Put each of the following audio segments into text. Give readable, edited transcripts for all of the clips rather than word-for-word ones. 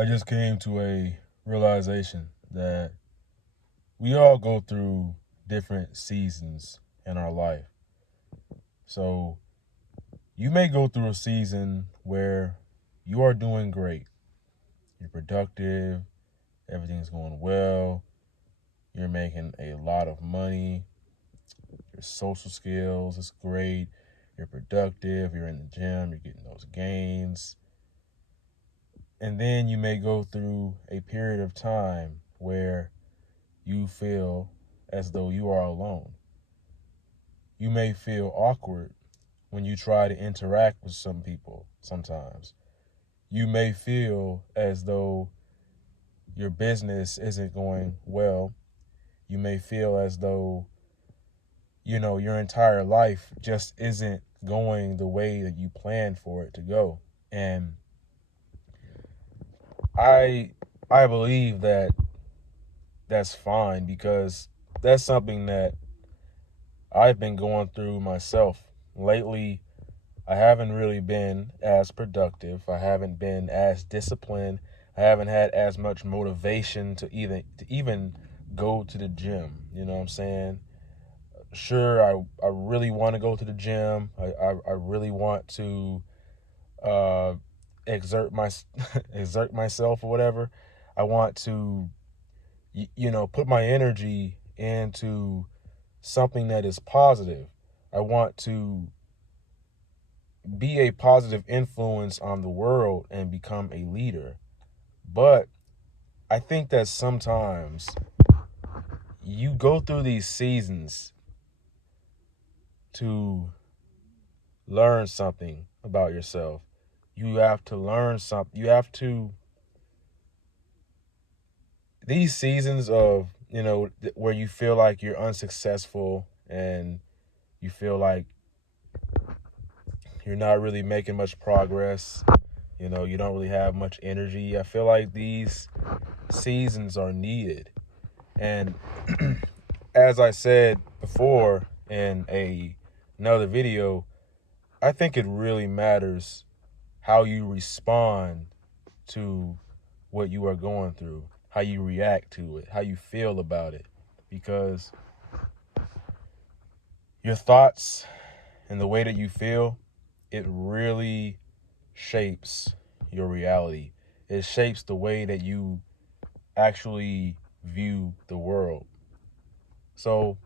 I just came to a realization that we all go through different seasons in our life. So you may go through a season where you are doing great. You're productive, everything's going well, you're making a lot of money, your social skills is great, you're productive, you're in the gym, you're getting those gains. And then you may go through a period of time where you feel as though you are alone. You may feel awkward when you try to interact with some people sometimes. You may feel as though your business isn't going well. You may feel as though, your entire life just isn't going the way that you planned for it to go. And I I believe that that's fine because that's something that I've been going through myself. Lately, I haven't really been as productive. I haven't been as disciplined. I haven't had as much motivation to even go to the gym. You know what I'm saying? Sure, I really want to go to the gym. I really want to uh, exert my exert myself or whatever. I want to put my energy into something that is positive. I want to be a positive influence on the world and become a leader. But I think that sometimes you go through these seasons to learn something about yourself. You have to learn something. These seasons of, where you feel like you're unsuccessful and you feel like you're not really making much progress. You don't really have much energy. I feel like these seasons are needed. And as I said before in another video, I think it really matters how you respond to what you are going through, how you react to it, how you feel about it. Because your thoughts and the way that you feel, it really shapes your reality. It shapes the way that you actually view the world. So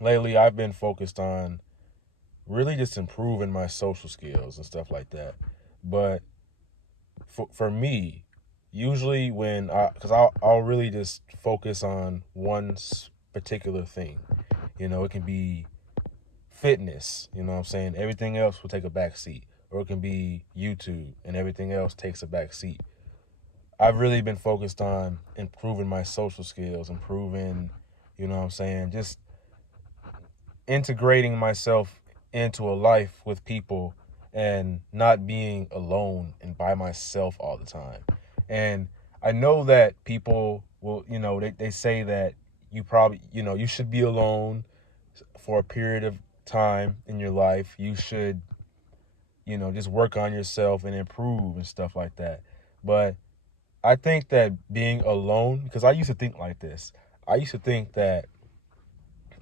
lately, I've been focused on really just improving my social skills and stuff like that. But for me, usually because I'll really just focus on one particular thing. It can be fitness, you know what I'm saying? Everything else will take a back seat. Or it can be YouTube and everything else takes a back seat. I've really been focused on improving my social skills, improving, you know what I'm saying, just integrating myself into a life with people and not being alone and by myself all the time. And I know that people will, they say that you probably, you should be alone for a period of time in your life. You should, just work on yourself and improve and stuff like that. But I think that being alone, because I used to think like this, I used to think that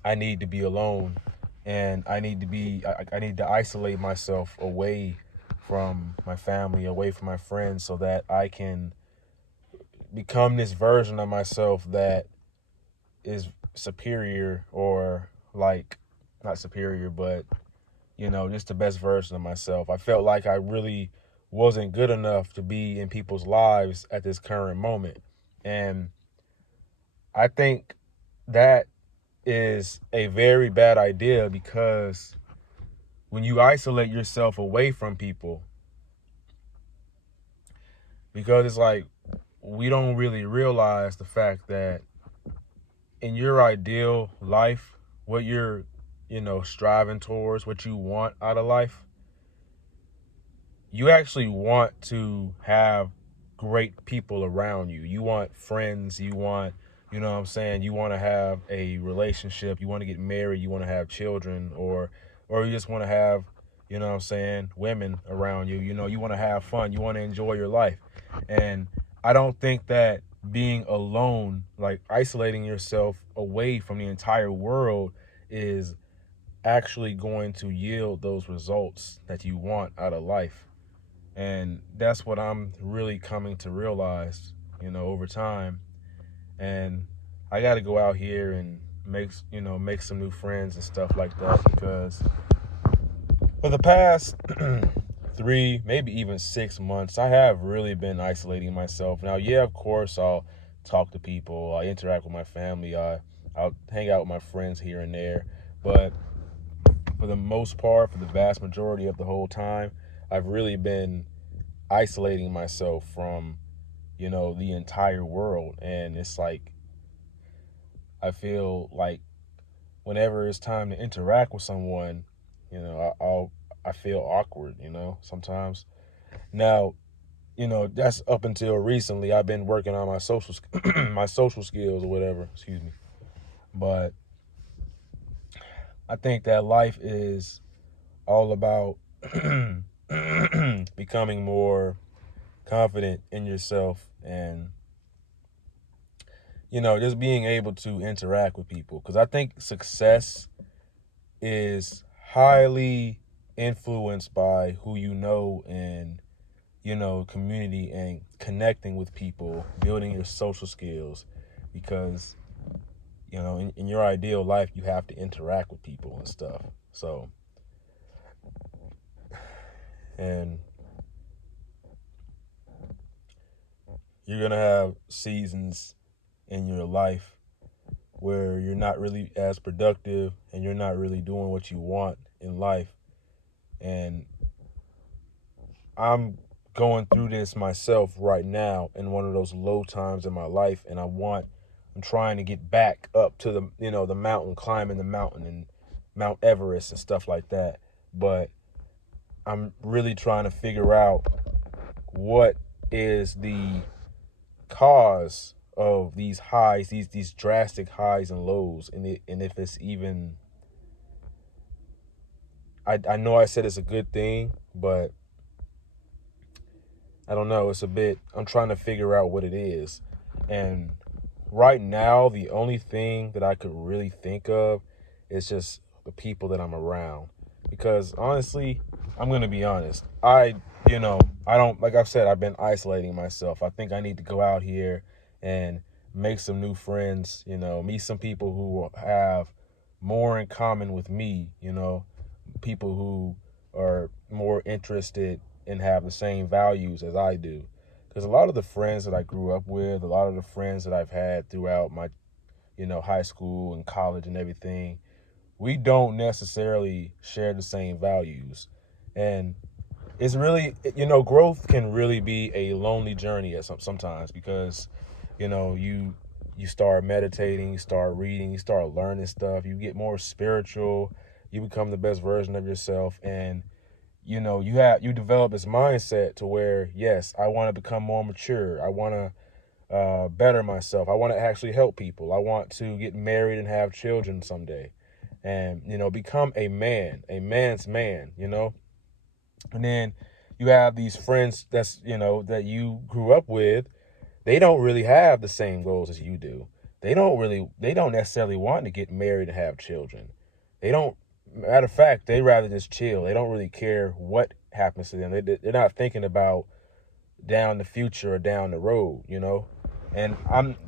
I need to be alone and I need to isolate myself away from my family, away from my friends so that I can become this version of myself that is superior or like not superior, but just the best version of myself. I felt like I really wasn't good enough to be in people's lives at this current moment. And I think that is a very bad idea because when you isolate yourself away from people, because it's like we don't really realize the fact that in your ideal life, what you're, striving towards, what you want out of life, you actually want to have great people around you. You want friends, you want, you know what I'm saying, you want to have a relationship, you want to get married, you want to have children, or you just want to have, you know what I'm saying, women around you. You know, you want to have fun, you want to enjoy your life. And I don't think that being alone, like isolating yourself away from the entire world, is actually going to yield those results that you want out of life. And that's what I'm really coming to realize, over time. And I got to go out here and make some new friends and stuff like that, because for the past 3, maybe even 6 months, I have really been isolating myself. Now, yeah, of course, I'll talk to people, I interact with my family, I'll hang out with my friends here and there, but for the most part, for the vast majority of the whole time, I've really been isolating myself from, the entire world. And it's like, I feel like whenever it's time to interact with someone, I feel awkward, sometimes. Now, that's up until recently. I've been working on my my social skills or whatever, excuse me. But I think that life is all about becoming more confident in yourself, and just being able to interact with people, because I think success is highly influenced by who you know, and community, and connecting with people, building your social skills, because in your ideal life you have to interact with people and stuff. So, and you're gonna have seasons in your life where you're not really as productive, and you're not really doing what you want in life. And I'm going through this myself right now, in one of those low times in my life, and I'm trying to get back up to the mountain, climbing the mountain and Mount Everest and stuff like that. But I'm really trying to figure out what is the cause of these highs, these drastic highs and lows, and if it's even, I know I said it's a good thing, but I don't know. I'm trying to figure out what it is. And right now, the only thing that I could really think of is just the people that I'm around. Because honestly, I'm going to be honest. I don't, like I've said, I've been isolating myself. I think I need to go out here and make some new friends, meet some people who have more in common with me, people who are more interested and have the same values as I do. Because a lot of the friends that I grew up with, a lot of the friends that I've had throughout my, high school and college and everything, we don't necessarily share the same values. And it's really, growth can really be a lonely journey at sometimes, because, you start meditating, you start reading, you start learning stuff, you get more spiritual, you become the best version of yourself. And you develop this mindset to where, yes, I want to become more mature, I want to better myself, I want to actually help people, I want to get married and have children someday, and become a man's man. And then you have these friends that you grew up with. They don't really have the same goals as you do. They don't necessarily want to get married and have children. They don't, matter of fact, they rather just chill. They don't really care what happens to them. They're not thinking about down the future or down the road. And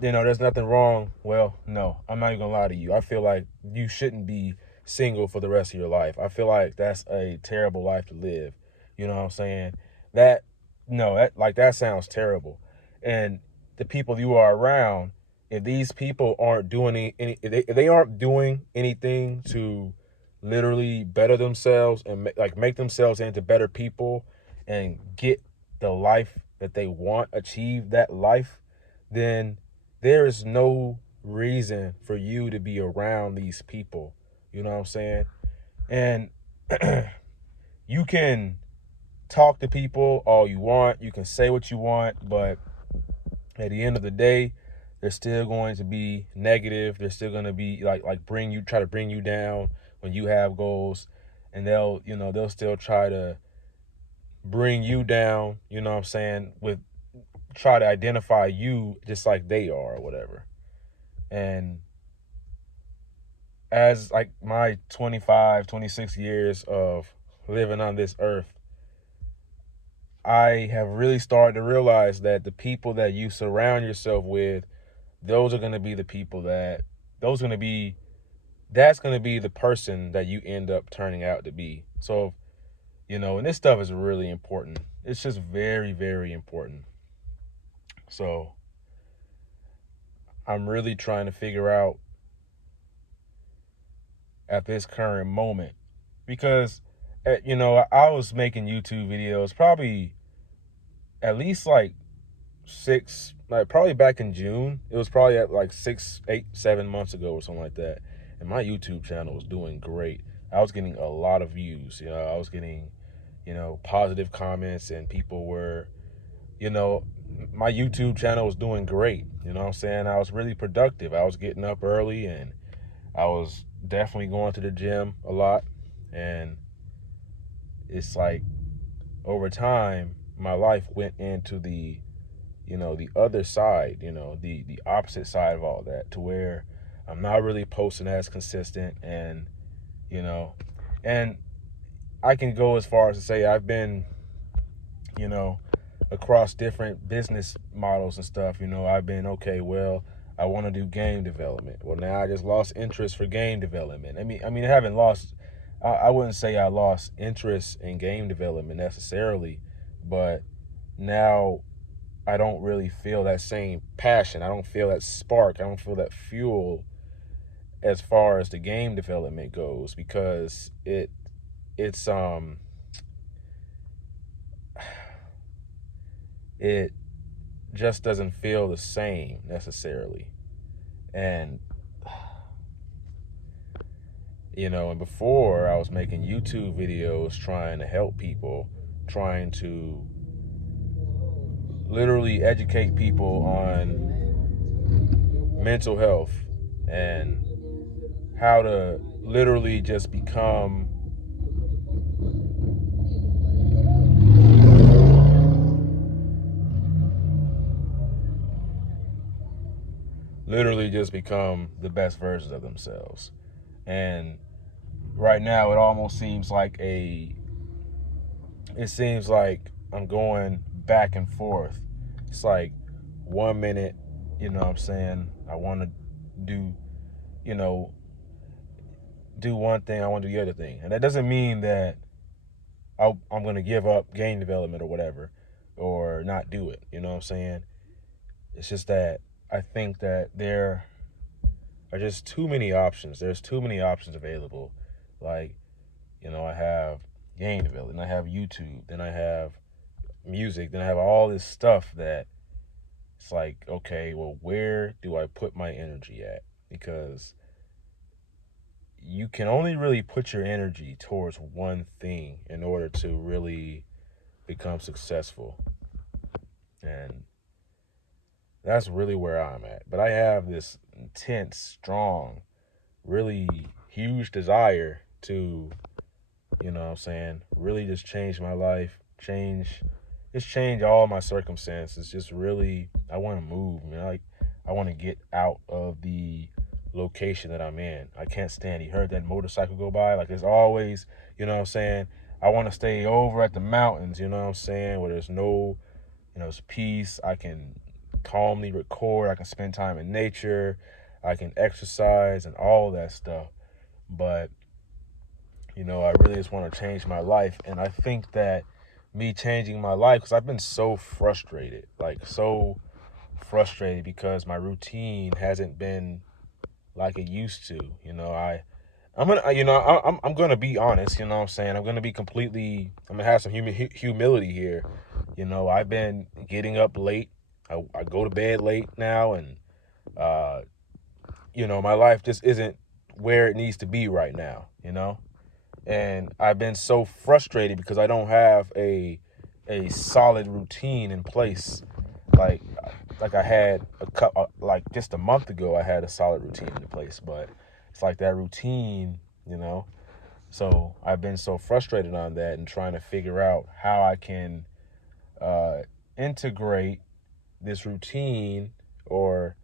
there's nothing wrong. Well, no, I'm not even gonna lie to you. I feel like you shouldn't be single for the rest of your life. I feel like that's a terrible life to live. You know what I'm saying? That, no, that sounds terrible. And the people you are around, if these people aren't doing if they aren't doing anything to literally better themselves and make themselves into better people and get the life that they want, achieve that life, then there is no reason for you to be around these people. You know what I'm saying? And you can talk to people all you want, you can say what you want, but at the end of the day, they're still going to be negative. They're still going to be try to bring you down when you have goals. and they'll still try to bring you down, you know what I'm saying, with try to identify you just like they are or whatever. And as like my 25, 26 years of living on this earth, I have really started to realize that the people that you surround yourself with, those are going to be the people that, those going to be, that's going to be the person that you end up turning out to be. So, and this stuff is really important. It's just very, very important. So I'm really trying to figure out at this current moment because, I was making YouTube videos probably at least like probably back in June. It was probably at like 6, 8, 7 months ago or something like that. And my YouTube channel was doing great. I was getting a lot of views. I was getting, positive comments, and people were, my YouTube channel was doing great. You know what I'm saying? I was really productive. I was getting up early, and I was definitely going to the gym a lot. And it's like over time, my life went into the other side, the opposite side of all that, to where I'm not really posting as consistent. And, you know, and I can go as far as to say I've been, across different business models and stuff. I've been, okay, well, I want to do game development. Well, now I just lost interest for game development. I haven't lost, I wouldn't say I lost interest in game development necessarily, but now I don't really feel that same passion. I don't feel that spark. I don't feel that fuel as far as the game development goes, because it's it just doesn't feel the same necessarily. And and before, I was making YouTube videos trying to help people, trying to literally educate people on mental health and how to literally just become the best versions of themselves. And right now, it seems like I'm going back and forth. It's like 1 minute, what I'm saying, I want to do, do one thing, I want to do the other thing. And that doesn't mean that I'm going to give up game development or whatever, or not do it. You know what I'm saying? It's just that I think that there are just too many options. There's too many options available. Like, I have game development, then I have YouTube, then I have music, then I have all this stuff that it's like, okay, well, where do I put my energy at? Because you can only really put your energy towards one thing in order to really become successful. And that's really where I'm at. But I have this intense, strong, really huge desire to, really just change my life, change all my circumstances. Just really, I want to move, man. I want to get out of the location that I'm in. I can't stand. You heard that motorcycle go by? Like, there's always, I want to stay over at the mountains, where there's no, it's peace. I can calmly record. I can spend time in nature. I can exercise and all that stuff. But, I really just want to change my life. And I think that me changing my life, because I've been so frustrated, because my routine hasn't been like it used to. I'm gonna be honest. You know what I'm saying? I'm gonna have some humility here. I've been getting up late. I go to bed late now, and my life just isn't where it needs to be right now. And I've been so frustrated because I don't have a solid routine in place. Like I had just a month ago, I had a solid routine in place, but it's like that routine, So I've been so frustrated on that and trying to figure out how I can integrate this routine, or,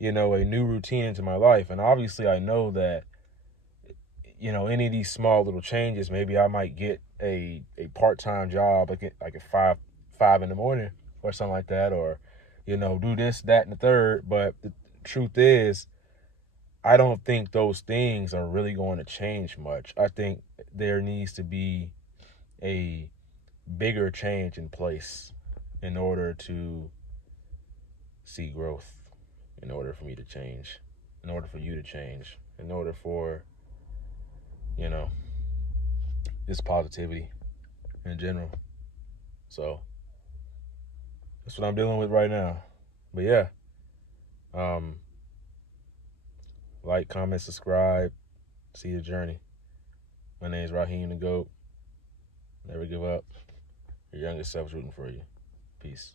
a new routine into my life. And obviously I know that, any of these small little changes, maybe I might get a part-time job, like at five in the morning or something like that, or, do this, that, and the third. But the truth is, I don't think those things are really going to change much. I think there needs to be a bigger change in place in order to see growth, in order for me to change, in order for you to change, in order for, you know, this positivity in general. So that's what I'm dealing with right now. But yeah, um, like, comment, subscribe, see the journey. My name is Raheem the GOAT. Never give up. Your youngest self's rooting for you. Peace.